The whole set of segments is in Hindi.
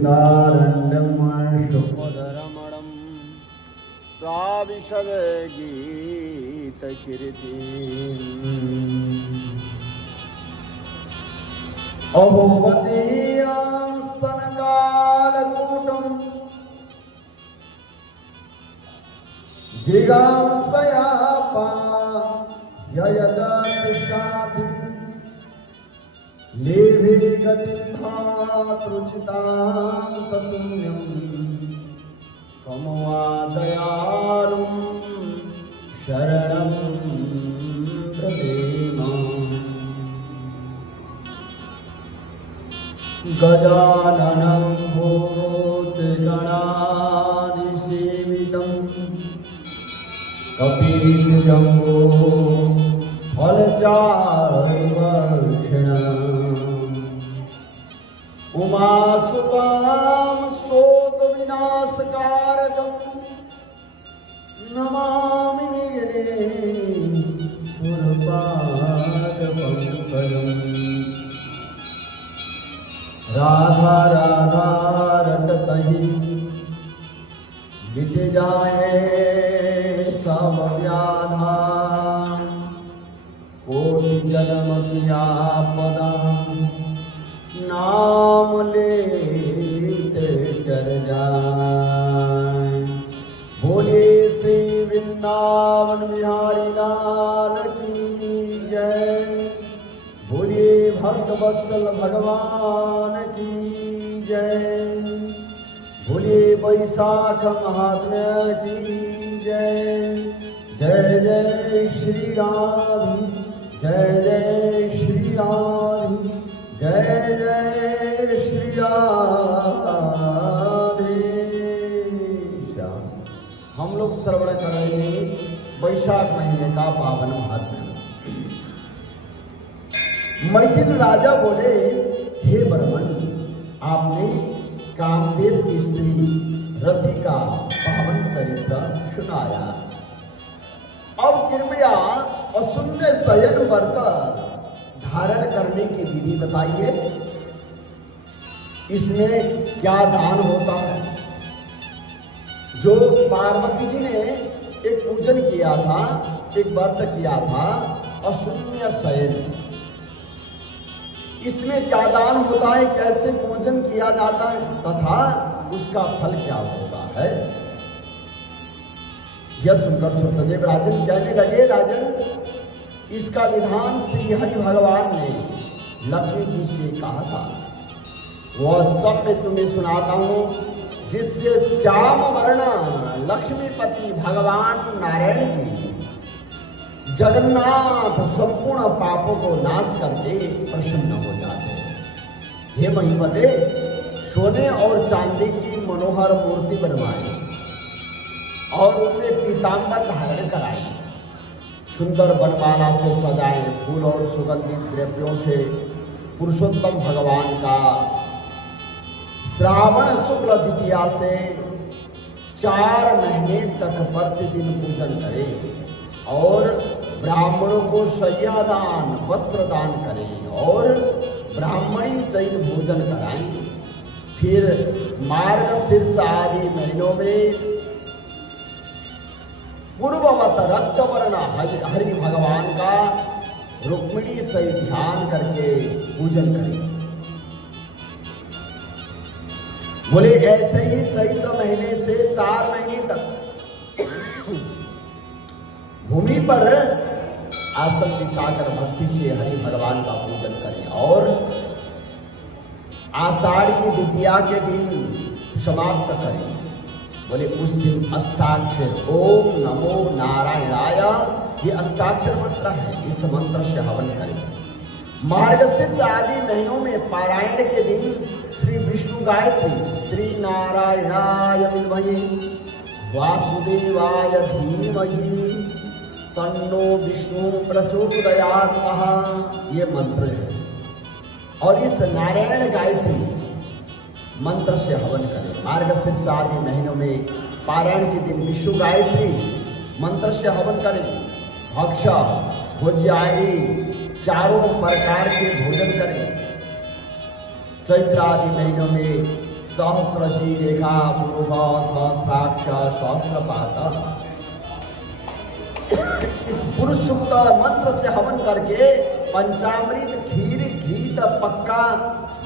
विद्युदारण्यमशुभधरमणं प्राविशद्गीतकीर्तिम् अभवतीयां स्तनकालकूटं जिगांसयापा ययदतिशादिं लेभे गतिधातृचितां ततुल्यं कमवा दयालुं शरणं प्रदेमा गजाननं भूतगणादिसेवितं कपिजम्बो फलचारुभक्षणम् उमासुतां शोकविनाशकारकं नमामि निगरे सुरपादपङ्कजम् राधा राधा रटतहि मिट जाए सब व्याधा कोटि जन्म किया पदा नाम लेते डर जाए बोले श्री वृंदावन बिहारी लाल की जय बोलिए भक्त वत्सल भगवान की जय बोलिए वैशाख महात्म्य की जय जय जय श्री राधे जय जय श्री राधे जय जय श्री राधे श्याम। हम लोग श्रवण कर रहे हैं वैशाख महीने का पावन महात्म्य। मैथिल राजा बोले, हे ब्राह्मण, आपने कामदेव की स्त्री रति का पावन चरित्र सुनाया। अब कृपया अशून्य शयन व्रत धारण करने की विधि बताइए। इसमें क्या दान होता है? जो पार्वती जी ने एक पूजन किया था, एक व्रत किया था अशून्य शयन, इसमें क्या दान होता है, कैसे पूजन किया जाता है तथा उसका फल क्या होता है? यह सुनकर सुतदेव राजन कहने लगे, राजन, इसका विधान श्री हरि भगवान ने लक्ष्मी जी से कहा था। वह सब मैं तुम्हें सुनाता हूँ, जिससे श्याम वर्ण लक्ष्मीपति भगवान नारायण जी जगन्नाथ संपूर्ण पापों को नाश करके प्रसन्न हो जाते हैं। हे महिपते, सोने और चांदी की मनोहर मूर्ति बनवाई और उनमें पीतांबर धारण कराई, सुंदर बनमाला से सजाए, फूल और सुगंधित द्रव्यों से पुरुषोत्तम भगवान का श्रावण शुक्ल द्वितीया से 4 महीने तक प्रतिदिन पूजन करें और ब्राह्मणों को शय्यादान वस्त्र दान करें और ब्राह्मणी सहित भोजन कराएं। फिर मार्गशीर्ष आदि महीनों में पूर्ववत रक्तवर्ण हरि भगवान का रुक्मिणी सहित ध्यान करके पूजन करें। बोले, ऐसे ही चैत्र महीने से 4 महीने तक भूमि पर आसन बिछाकर भक्ति से हरि भगवान का पूजन करें और आषाढ़ की द्वितीया के दिन समाप्त करें। बोले, उस दिन अष्टाक्षर ओम नमो नारायणाय, ये अष्टाक्षर मंत्र है, इस मंत्र से हवन करें। मार्गशीर्ष आदि महीनों में पारायण के दिन श्री विष्णु गायत्री, श्री नारायणाय विद्महे वासुदेवाय धीमहि तन्नो विष्णु प्रचोदयात्, ये मंत्र है। और इस नारायण गायत्री मंत्र से हवन करें। मार्गशीर्ष आदि महीनों में पारायण के दिन विष्णु गायत्री मंत्र से हवन करें। भक्ष भोज्य आदि चारों प्रकार के भोजन करें। चैत्र आदि महीनों में सहस्रशी रेखा पूर्व सहस्राक्ष सहस्रपात। इस पुरुष सूक्त मंत्र से हवन करके पंचामृत खीर घी पक्का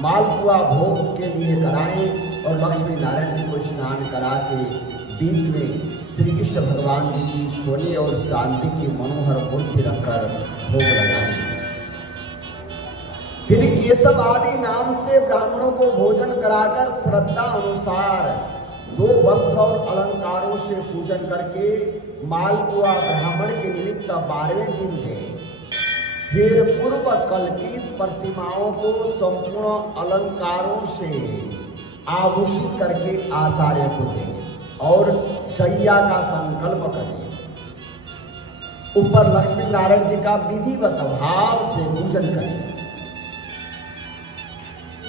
मालपुआ भोग के लिए कराएं और लक्ष्मी नारायण जी को स्नान करा के बीच में श्री कृष्ण भगवान जी की सोने और चांदी की मनोहर मूर्ति रखकर भोग लगाएं। फिर केशव आदि नाम से ब्राह्मणों को भोजन कराकर श्रद्धा अनुसार 2 वस्त्र और अलंकारों से पूजन करके मालपुआ ब्राह्मण के निमित्त 12वें दिन दे। फिर पूर्व कल्पित प्रतिमाओं को संपूर्ण अलंकारों से आभूषित करके आचार्य को दें और शैया का संकल्प करें। ऊपर लक्ष्मी नारायण जी का विधिवत भाव से पूजन करें।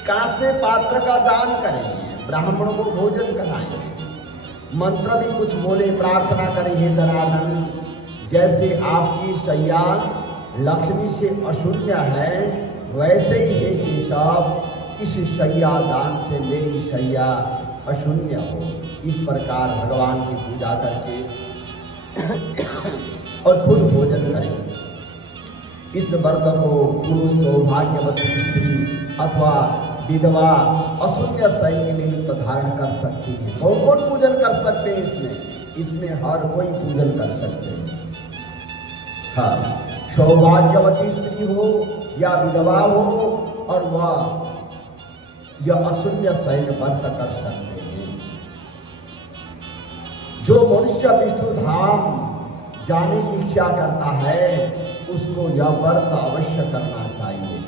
कांसे पात्र का दान करें, ब्राह्मणों को भोजन कराएं, मंत्र भी कुछ बोले, प्रार्थना करें, हे जनार्दन जैसे आपकी शैया लक्ष्मी से अशून्य है वैसे ही हे केशव इस शैया दान से मेरी शैया अशून्य हो। इस प्रकार भगवान की पूजा करके और खुद भोजन करें। इस व्रत को पुरुष, सौभाग्यवती स्त्री अथवा विधवा अशून्य सैन्य निमित्त धारण कर सकती है। कौन पूजन कर सकते हैं? इसमें हर कोई पूजन कर सकते हैं। हाँ, सौभाग्यवती स्त्री हो या विधवा हो और वह यह अशून्य सैन्य व्रत कर सकते हैं। जो मनुष्य विष्णु धाम जाने की इच्छा करता है उसको यह व्रत अवश्य करना चाहिए।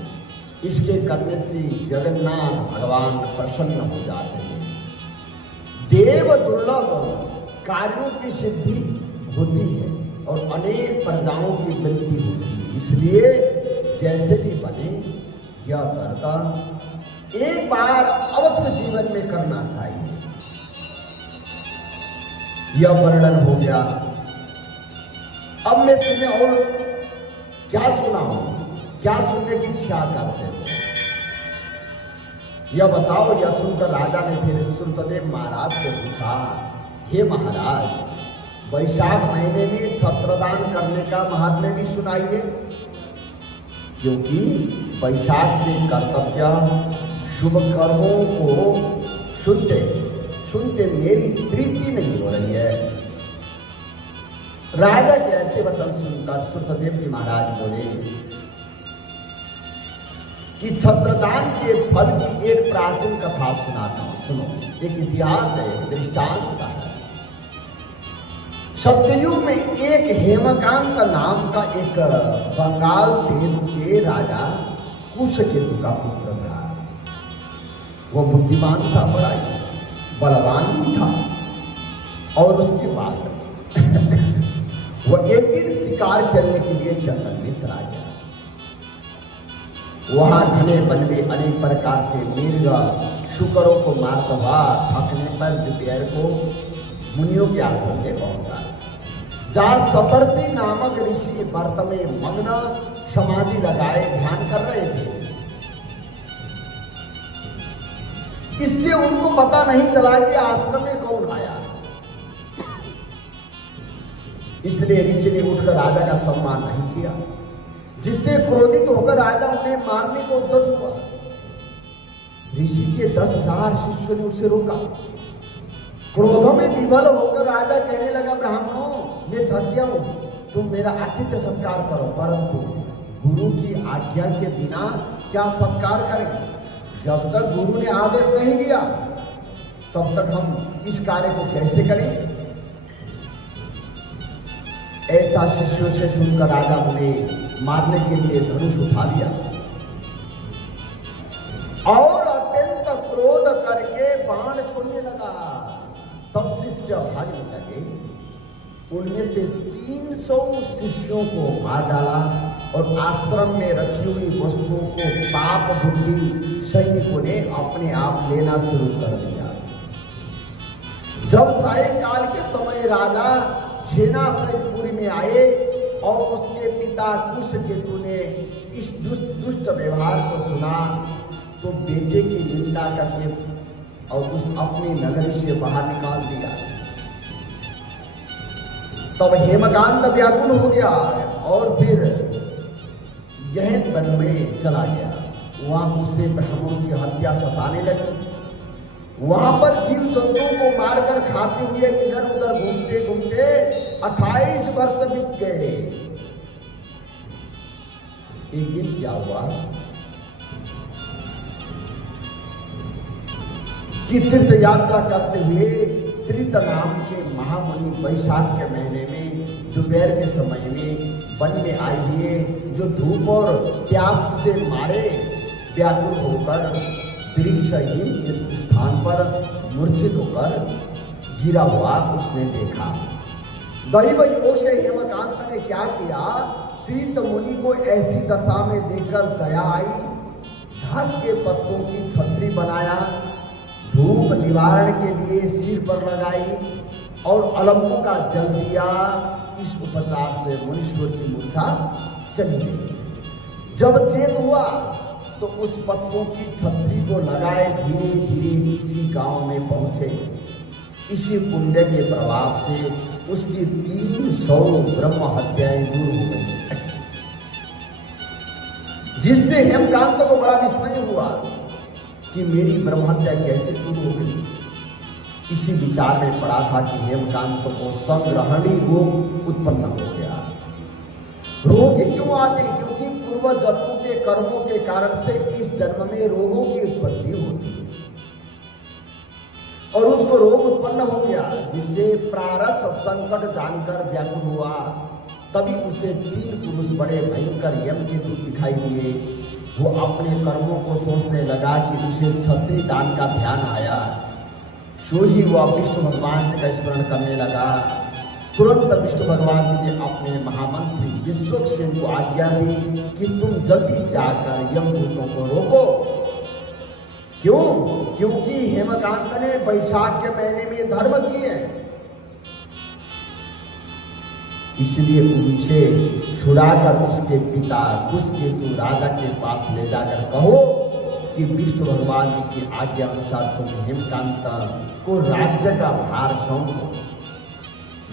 इसके करने से जगन्नाथ भगवान प्रसन्न हो जाते हैं। देव दुर्लभ कार्यों की सिद्धि होती है और अनेक प्रजाओं की वृद्धि होती है। इसलिए जैसे भी बने यह व्रत एक बार अवश्य जीवन में करना चाहिए। यह वर्णन हो गया। अब मैं तुम्हें और क्या सुनाऊं? क्या सुनने की इच्छा करते हो? यह बताओ। यह सुनकर राजा ने फिर श्रुतदेव महाराज से पूछा, हे महाराज, वैशाख महीने में छत्रदान करने का महात्म्य भी सुनाइए, क्योंकि वैशाख के कर्तव्य शुभ कर्मों को सुनते सुनते मेरी तृप्ति नहीं हो रही है। राजा के ऐसे वचन सुनकर श्रुतदेव जी महाराज बोले कि छत्रदान के फल की एक प्राचीन कथा सुनाता हूं, सुनो। एक इतिहास है, एक दृष्टांत है। सत्ययुग में एक हेमकांत नाम का एक बंगाल देश के राजा कुशकेतु का पुत्र था। वो बुद्धिमान था, बड़ा बलवान था। और उसके बाद वह एक दिन शिकार खेलने के लिए जंगल में चला गया। वहां घने वन में अनेक प्रकार के मृग शुकरों को मारता हुआ थकने पर दोपहर को मुनियों के आश्रम में पहुंचा, जहां सतर्जी नामक ऋषि व्रत में मग्न समाधि लगाए ध्यान कर रहे थे। इससे उनको पता नहीं चला कि आश्रम में कौन आया। इसलिए ऋषि ने उठकर राजा का सम्मान नहीं किया, जिससे क्रोधित होकर राजा उन्हें मारने को उद्यत हुआ। ऋषि के 10,000 शिष्यों ने उसे रोका। क्रोधों में विवल होकर राजा कहने लगा, ब्राह्मणों, मैं थक गया हूं, तुम मेरा आतिथ्य सत्कार करो, परंतु गुरु की आज्ञा के बिना क्या सत्कार करें? जब तक गुरु ने आदेश नहीं दिया तब तक हम इस कार्य को कैसे करें? ऐसा शिष्यों से सुनकर राजा उन्हें मारने के लिए धनुष उठा लिया और अत्यंत क्रोध करके बाण छोड़ने लगा। तब शिष्य भागने लगे। उनमें से 300 शिष्यों को मार डाला और आश्रम में रखी हुई वस्तुओं को पाप बुद्धि सैनिकों ने अपने आप लेना शुरू कर दिया। जब सायंकाल के समय राजा सेना सहित पुरी में आए और उसके पिता कुशकेतु ने इस दुष्ट व्यवहार को सुना तो बेटे की निंदा करके और उस अपनी नगरी से बाहर निकाल दिया। तब हेमकांत व्याकुल हो गया और फिर गहन वन में चला गया। वहां उसे ब्राह्मणों की हत्या सताने लगी। वहां पर जीव जंतुओं को मारकर खाते हुए इधर उधर घूमते घूमते 28 वर्ष बीत गए। एक दिन क्या हुआ कि तीर्थ यात्रा करते हुए त्रित नाम के महामुनि वैशाख के महीने में दोपहर के समय में वन में आए हुए जो धूप और प्यास से मारे व्याकुल होकर वृक्षहीन स्थान पर मूर्छित होकर गिरा हुआ उसने देखा। दैव योग से हेमकांत ने क्या किया, त्रित मुनि को ऐसी दशा में देखकर दया आई, ढाक के पत्तों की छतरी बनाया, धूप निवारण के लिए सिर पर लगाई और अलंबों का जल दिया। इस उपचार से मुनीश्वर की मूर्छा चली गई। जब चेत हुआ तो उस पत्तों की छतरी को लगाए धीरे धीरे किसी गांव में पहुंचे। इसी पुण्य के प्रभाव से उसकी 300 ब्रह्म हत्याएं दूर हो गई, जिससे हेमकांत को बड़ा विस्मय हुआ कि मेरी ब्रह्म हत्या कैसे दूर हो गई। इसी विचार में पड़ा था कि हेमकांत को संग्रहणी रोग उत्पन्न हो गया। रोग क्यों आते? क्योंकि पूर्व जन्मों के कर्मों के कारण से इस जन्म में रोगों की उत्पत्ति होती है और उसको रोग उत्पन्न हो गया, जिससे प्रारब्ध संकट जानकर व्याकुल हुआ। तभी उसे 3 पुरुष बड़े भयंकर यम के दूत दिखाई दिए। वो अपने कर्मों को सोचने लगा कि उसे छत्री दान का ध्यान आया। सो ही वह विष्णु भगवान का स्मरण करने लगा। तुरंत विष्णु भगवान ने अपने महामंत्री विश्वक्सेन को आज्ञा दी कि तुम जल्दी जाकर यमदूतों को रोको। क्यों? क्योंकि हेमकांत ने वैशाख के महीने में धर्म किए, इसलिए उनसे छुड़ाकर उसके पिता कुशकेतु राजा के पास ले जाकर कहो कि विष्णु भगवान की आज्ञा अनुसार तुम हेमकांत को राज्य का भार सौंपो।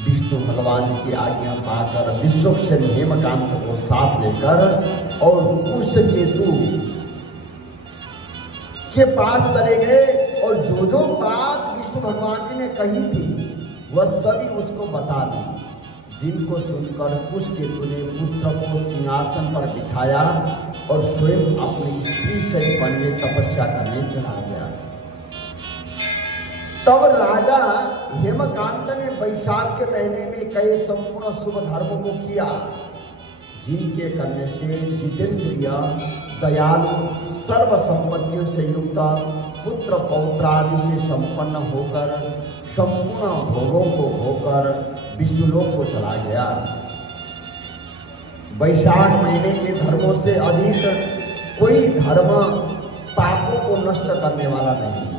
विष्णु भगवान की आज्ञा पाकर विश्वक्सेन हेमकांत को साथ लेकर और कुशकेतु के पास चले गए और जो जो बात विष्णु भगवान जी ने कही थी वह सभी उसको बता दी, जिनको सुनकर कुशकेतु ने पुत्र को सिंहासन पर बिठाया और स्वयं अपनी स्त्री से बनने तपस्या करने चला गया। तब राजा हेमकांत ने वैशाख के महीने में कई संपूर्ण शुभ धर्मों को किया, जिनके करने से जितेंद्रिय दयालु सर्व संपत्तियों से युक्त पुत्र पौत्र आदि से संपन्न होकर संपूर्ण भोगों को होकर विष्णुलोक को चला गया। वैशाख महीने के धर्मों से अधिक कोई धर्म पापों को नष्ट करने वाला नहीं।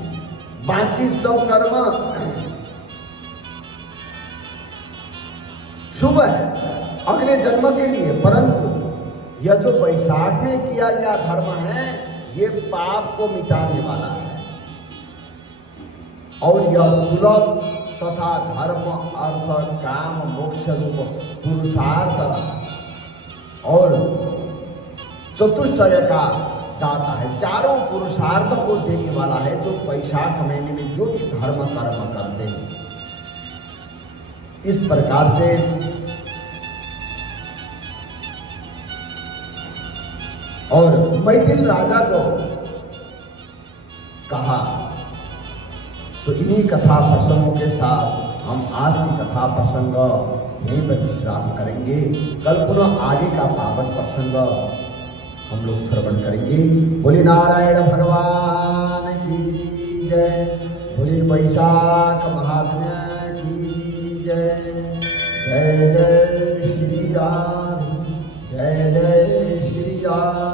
बाकी सब कर्म शुभ है अगले जन्म के लिए, परंतु यह जो वैशाख में किया गया धर्म है ये पाप को मिटाने वाला है और यह सुलभ तथा धर्म अर्थ काम मोक्ष रूप पुरुषार्थ और चतुष्टय का दाता है। चारों पुरुषार्थ को देने वाला है। जो वैशाख महीने में जो भी धर्म कर्म करते हैं, इस प्रकार से और मैथिल राजा को कहा। तो इन्हीं कथा प्रसंगों के साथ हम आज की कथा प्रसंग यहीं पर विश्राम करेंगे। कल पुनः आगे का पावन प्रसंग हम लोग श्रवण करेंगे। बोले नारायण भगवान की जय, बोले वैशाख महात्म्य की जय। जय जय श्री राम, जय जय श्री राम।